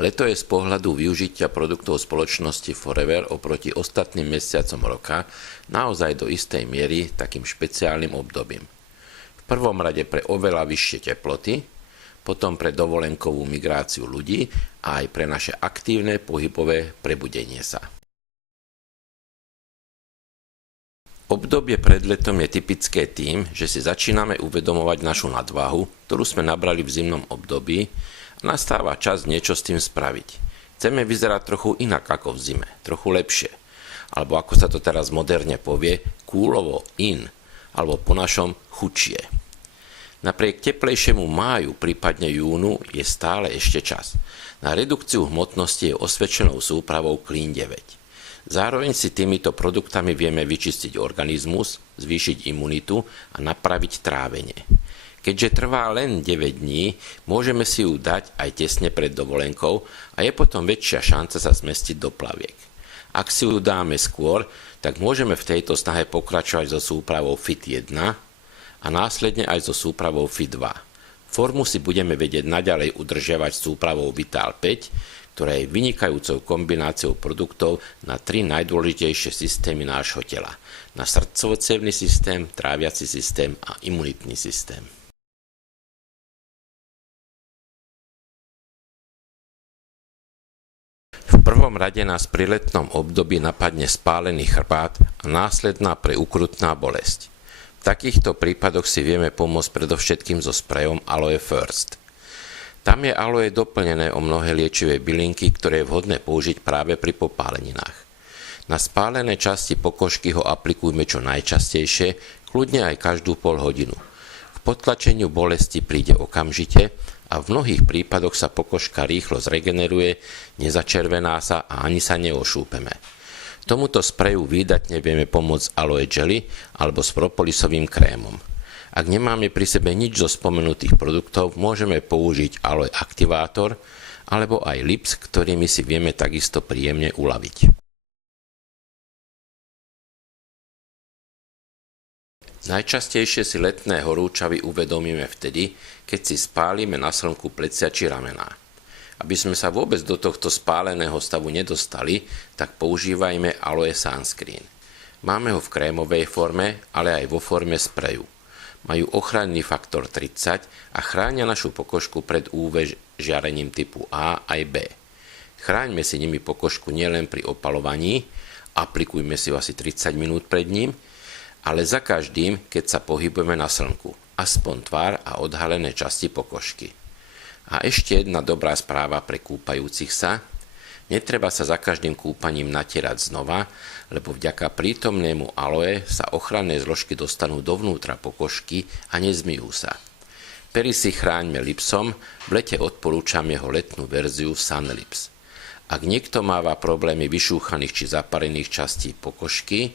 Leto je z pohľadu využitia produktov spoločnosti Forever oproti ostatným mesiacom roka naozaj do istej miery takým špeciálnym obdobím. V prvom rade pre oveľa vyššie teploty, potom pre dovolenkovú migráciu ľudí a aj pre naše aktívne pohybové prebudenie sa. Obdobie pred letom je typické tým, že si začíname uvedomovať našu nadváhu, ktorú sme nabrali v zimnom období, a nastáva čas niečo s tým spraviť. Chceme vyzerať trochu inak ako v zime, trochu lepšie, alebo ako sa to teraz moderne povie, coolovo in, alebo po našom chudšie. Napriek teplejšiemu máju, prípadne júnu, je stále ešte čas. Na redukciu hmotnosti je osvedčenou súpravou Clean 9. Zároveň si týmito produktami vieme vyčistiť organizmus, zvýšiť imunitu a napraviť trávenie. Keďže trvá len 9 dní, môžeme si ju dať aj tesne pred dovolenkou a je potom väčšia šanca sa zmestiť do plaviek. Ak si ju dáme skôr, tak môžeme v tejto snahe pokračovať so súpravou Fit 1 a následne aj so súpravou Fit 2. Formu si budeme vedieť naďalej udržiavať súpravou Vital 5, ktorá je vynikajúcou kombináciou produktov na 3 najdôležitejšie systémy nášho tela. Na srdcovo-cievny systém, tráviaci systém a imunitný systém. V prvom rade nás pri letnom období napadne spálený chrbát a následná preukrutná bolesť. V takýchto prípadoch si vieme pomôcť predovšetkým so sprejom Aloe First. Tam je aloe doplnené o mnohé liečivé bylinky, ktoré je vhodné použiť práve pri popáleninách. Na spálené časti pokožky ho aplikujme čo najčastejšie, kľudne aj každú pol hodinu. K potlačeniu bolesti príde okamžite a v mnohých prípadoch sa pokožka rýchlo zregeneruje, nezačervená sa a ani sa neošúpeme. Tomuto spreju výdatne vieme pomôcť aloe jelly alebo s propolisovým krémom. Ak nemáme pri sebe nič zo spomenutých produktov, môžeme použiť aloe aktivátor alebo aj lips, ktorými si vieme takisto príjemne uľaviť. Najčastejšie si letné horúčavy uvedomíme vtedy, keď si spálime na slnku plecia či ramená. Aby sme sa vôbec do tohto spáleného stavu nedostali, tak používajme aloe sunscreen. Máme ho v krémovej forme, ale aj vo forme spreju. Majú ochranný faktor 30 a chránia našu pokožku pred UV žiarením typu A aj B. Chráňme si nimi pokožku nielen pri opalovaní, aplikujme si ho asi 30 minút pred ním, ale za každým, keď sa pohybujeme na slnku, aspoň tvár a odhalené časti pokožky. A ešte jedna dobrá správa pre kúpajúcich sa. Netreba sa za každým kúpaním natierať znova, lebo vďaka prítomnému aloe sa ochranné zložky dostanú dovnútra pokožky a nezmyjú sa. Pery si chráňme lipsom, v lete odporúčam jeho letnú verziu Sunlips. Ak niekto máva problémy vyšúchaných či zaparených častí pokožky,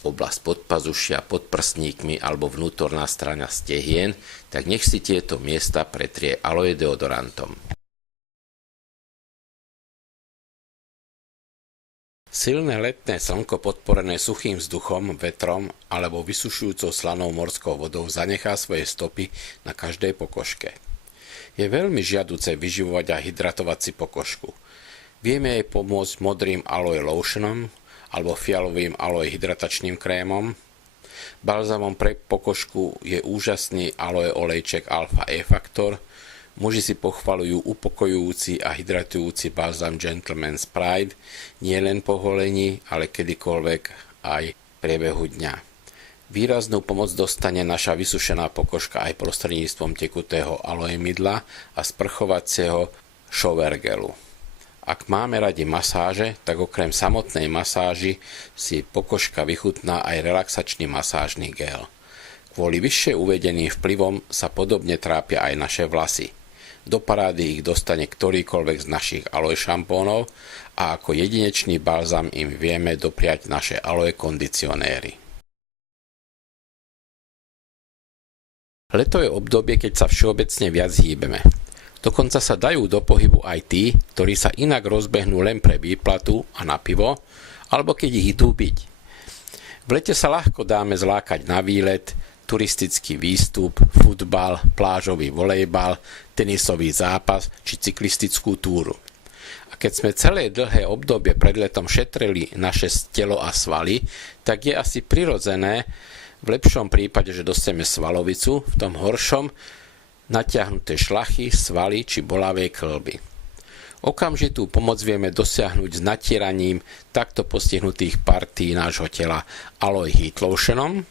oblasť podpazušia, pod prstníkmi alebo vnútorná strana stehien, tak nech si tieto miesta pretrie aloe deodorantom. Silné letné slnko podporené suchým vzduchom, vetrom alebo vysušujúcou slanou morskou vodou zanechá svoje stopy na každej pokožke. Je veľmi žiaduce vyživovať a hydratovať si pokožku. Vieme jej pomôcť modrým aloe lotionom alebo fialovým aloe hydratačným krémom. Balzamom pre pokožku je úžasný aloe olejček Alpha E-Factor. Muži si pochvaľujú upokojujúci a hydratujúci balzam Gentleman's Pride nie len po holení, ale kedykoľvek aj v priebehu dňa. Výraznú pomoc dostane naša vysušená pokožka aj prostredníctvom tekutého aloe mydla a sprchovacieho shower gelu. Ak máme radi masáže, tak okrem samotnej masáži si pokožka vychutná aj relaxačný masážny gel. Kvôli vyššie uvedeným vplyvom sa podobne trápia aj naše vlasy. Do parády ich dostane ktorýkoľvek z našich aloe šampónov a ako jedinečný balzam im vieme dopriať naše aloe kondicionéry. Leto je obdobie, keď sa všeobecne viac hýbeme. Dokonca sa dajú do pohybu aj tí, ktorí sa inak rozbehnú len pre výplatu a na pivo, alebo keď ich idú byť. V lete sa ľahko dáme zlákať na výlet, turistický výstup, futbal, plážový volejbal, tenisový zápas či cyklistickú túru. A keď sme celé dlhé obdobie pred letom šetrili naše telo a svaly, tak je asi prirodzené, v lepšom prípade, že dostaneme svalovicu, v tom horšom natiahnuté šlachy, svaly či bolavé kĺby. Okamžitú pomoc vieme dosiahnuť s natieraním takto postihnutých partí nášho tela Aloe Heat Lotionom,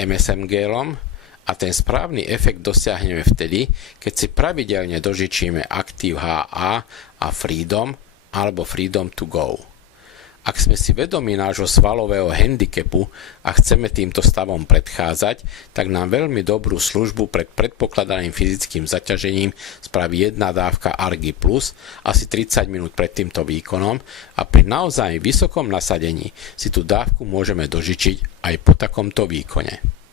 MSM gelom a ten správny efekt dosiahneme vtedy, keď si pravidelne dožičíme Active HA a Freedom alebo Freedom to Go. Ak sme si vedomi nášho svalového handicapu a chceme týmto stavom predchádzať, tak nám veľmi dobrú službu pred predpokladaným fyzickým zaťažením spraví jedna dávka Argi Plus asi 30 minút pred týmto výkonom a pri naozaj vysokom nasadení si tú dávku môžeme dožičiť aj po takomto výkone.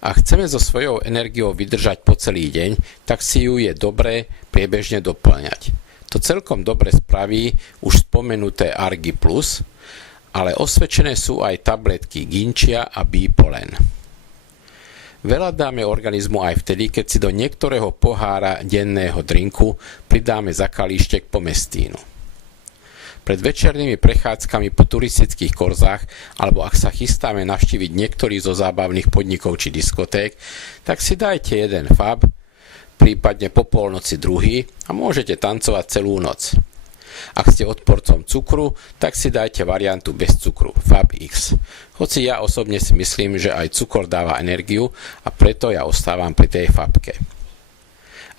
A chceme so svojou energiou vydržať po celý deň, tak si ju je dobré priebežne doplňať. To celkom dobre spraví už spomenuté Argi Plus, ale osvedčené sú aj tabletky Ginčia a Bipolen. Veľa dáme organizmu aj vtedy, keď si do niektorého pohára denného drinku pridáme za kalíštek pomestínu. Pred večernými prechádzkami po turistických korzách alebo ak sa chystáme navštíviť niektorý zo zábavných podnikov či diskoték, tak si dajte jeden fab, prípadne po polnoci druhý a môžete tancovať celú noc. Ak ste odporcom cukru, tak si dajte variantu bez cukru, Fab X. Hoci ja osobne si myslím, že aj cukor dáva energiu a preto ja ostávam pri tej fabke.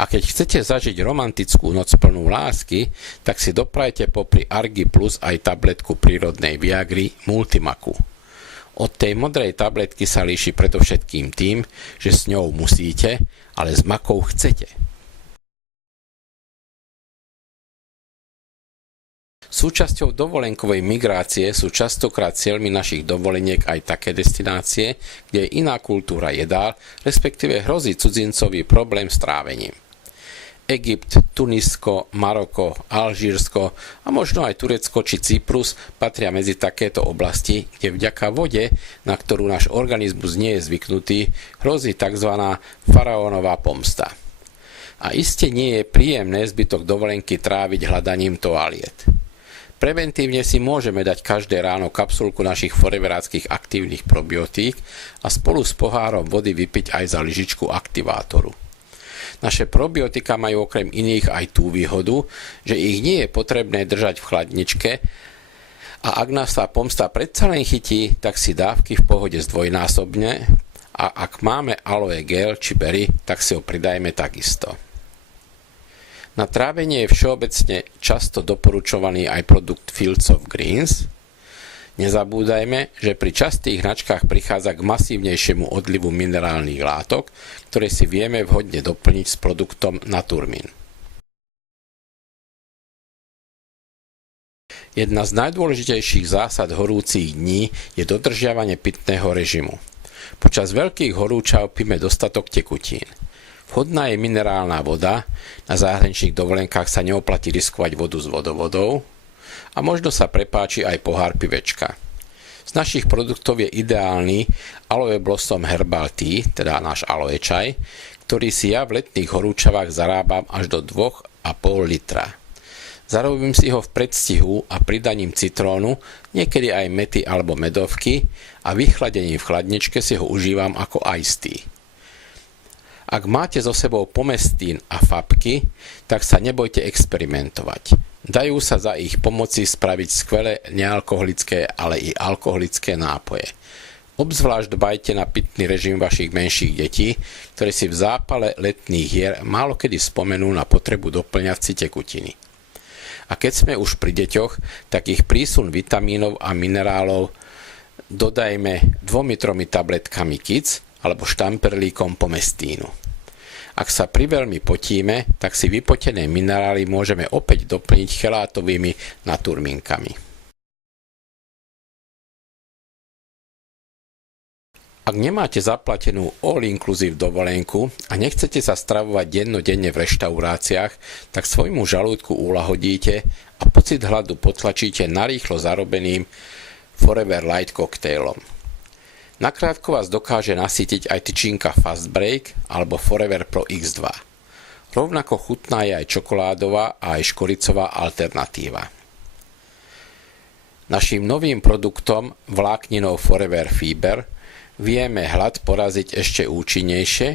A keď chcete zažiť romantickú noc plnú lásky, tak si doprajte popri Argi Plus aj tabletku prírodnej Viagry Multimaku. Od tej modrej tabletky sa líši predovšetkým tým, že s ňou musíte, ale s makou chcete. Súčasťou dovolenkovej migrácie sú častokrát cieľmi našich dovoleniek aj také destinácie, kde je iná kultúra jedál, respektíve hrozí cudzincový problém s trávením. Egypt, Tunisko, Maroko, Alžírsko a možno aj Turecko či Cyprus patria medzi takéto oblasti, kde vďaka vode, na ktorú náš organizmus nie je zvyknutý, hrozí tzv. Faraónová pomsta. A iste nie je príjemné zbytok dovolenky tráviť hľadaním toaliet. Preventívne si môžeme dať každé ráno kapsulku našich foreveráckých aktívnych probiotík a spolu s pohárom vody vypiť aj za lyžičku aktivátoru. Naše probiotika majú okrem iných aj tú výhodu, že ich nie je potrebné držať v chladničke a ak nás tá pomsta predsa len chytí, tak si dávky v pohode zdvojnásobne a ak máme aloe gel či berry, tak si ho pridajme takisto. Na trávenie je všeobecne často doporučovaný aj produkt Fields of Greens. Nezabúdajme, že pri častých hnačkách prichádza k masívnejšiemu odlivu minerálnych látok, ktoré si vieme vhodne doplniť s produktom Naturmin. Jedna z najdôležitejších zásad horúcich dní je dodržiavanie pitného režimu. Počas veľkých horúčav pijme dostatok tekutín. Vhodná je minerálna voda, na zahraničných dovolenkách sa neoplatí riskovať vodu s vodovodou, a možno sa prepáči aj pohár pivečka. Z našich produktov je ideálny Aloe Blossom Herbal Tea, teda náš aloe čaj, ktorý si ja v letných horúčavách zarábam až do 2,5 litra. Zarobím si ho v predstihu a pridaním citrónu, niekedy aj mety alebo medovky a vychladením v chladničke si ho užívam ako iced tea. Ak máte so sebou pomestín a fabky, tak sa nebojte experimentovať. Dajú sa za ich pomoci spraviť skvelé nealkoholické, ale i alkoholické nápoje. Obzvlášť dbajte na pitný režim vašich menších detí, ktoré si v zápale letných hier málokedy spomenú na potrebu doplňať si tekutiny. A keď sme už pri deťoch, tak ich prísun vitamínov a minerálov dodajme 2-3 tabletkami KIDS alebo štamperlíkom pomestínu. Ak sa priveľmi potíme, tak si vypotené minerály môžeme opäť doplniť chelátovými naturminkami. Ak nemáte zaplatenú all-inclusive dovolenku a nechcete sa stravovať dennodenne v reštauráciách, tak svojmu žalúdku uľahodíte a pocit hladu potlačíte narýchlo zarobeným Forever Light koktejlom. Nakrátko vás dokáže nasýtiť aj tyčinka Fast Break alebo Forever Pro X2. Rovnako chutná je aj čokoládová a aj škoricová alternatíva. Naším novým produktom vlákninou Forever Fiber vieme hlad poraziť ešte účinnejšie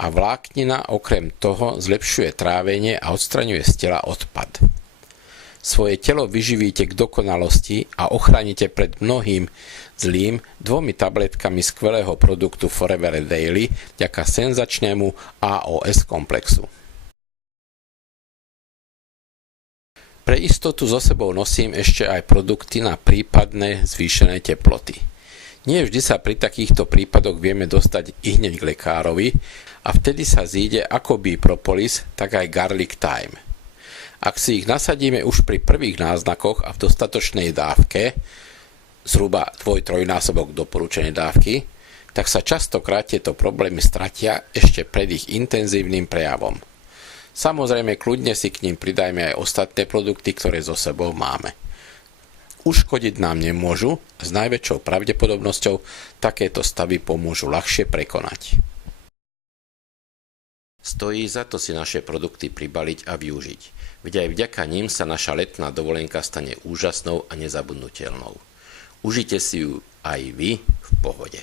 a vláknina okrem toho zlepšuje trávenie a odstraňuje z tela odpad. Svoje telo vyživíte k dokonalosti a ochránite pred mnohým zlým 2 tabletkami skvelého produktu Forever Daily vďaka senzačnému AOS komplexu. Pre istotu so sebou nosím ešte aj produkty na prípadné zvýšené teploty. Nie vždy sa pri takýchto prípadoch vieme dostať ihneď k lekárovi a vtedy sa zíde ako propolis, tak aj garlic thyme. Ak si ich nasadíme už pri prvých náznakoch a v dostatočnej dávke, zhruba 2-3-násobok doporučenej dávky, tak sa častokrát tieto problémy stratia ešte pred ich intenzívnym prejavom. Samozrejme, kľudne si k ním pridajme aj ostatné produkty, ktoré so sebou máme. Uškodiť nám nemôžu a s najväčšou pravdepodobnosťou takéto stavy pomôžu ľahšie prekonať. Stojí za to si naše produkty pribaliť a využiť, veď aj vďaka nim sa naša letná dovolenka stane úžasnou a nezabudnutelnou. Užite si ju aj vy v pohode.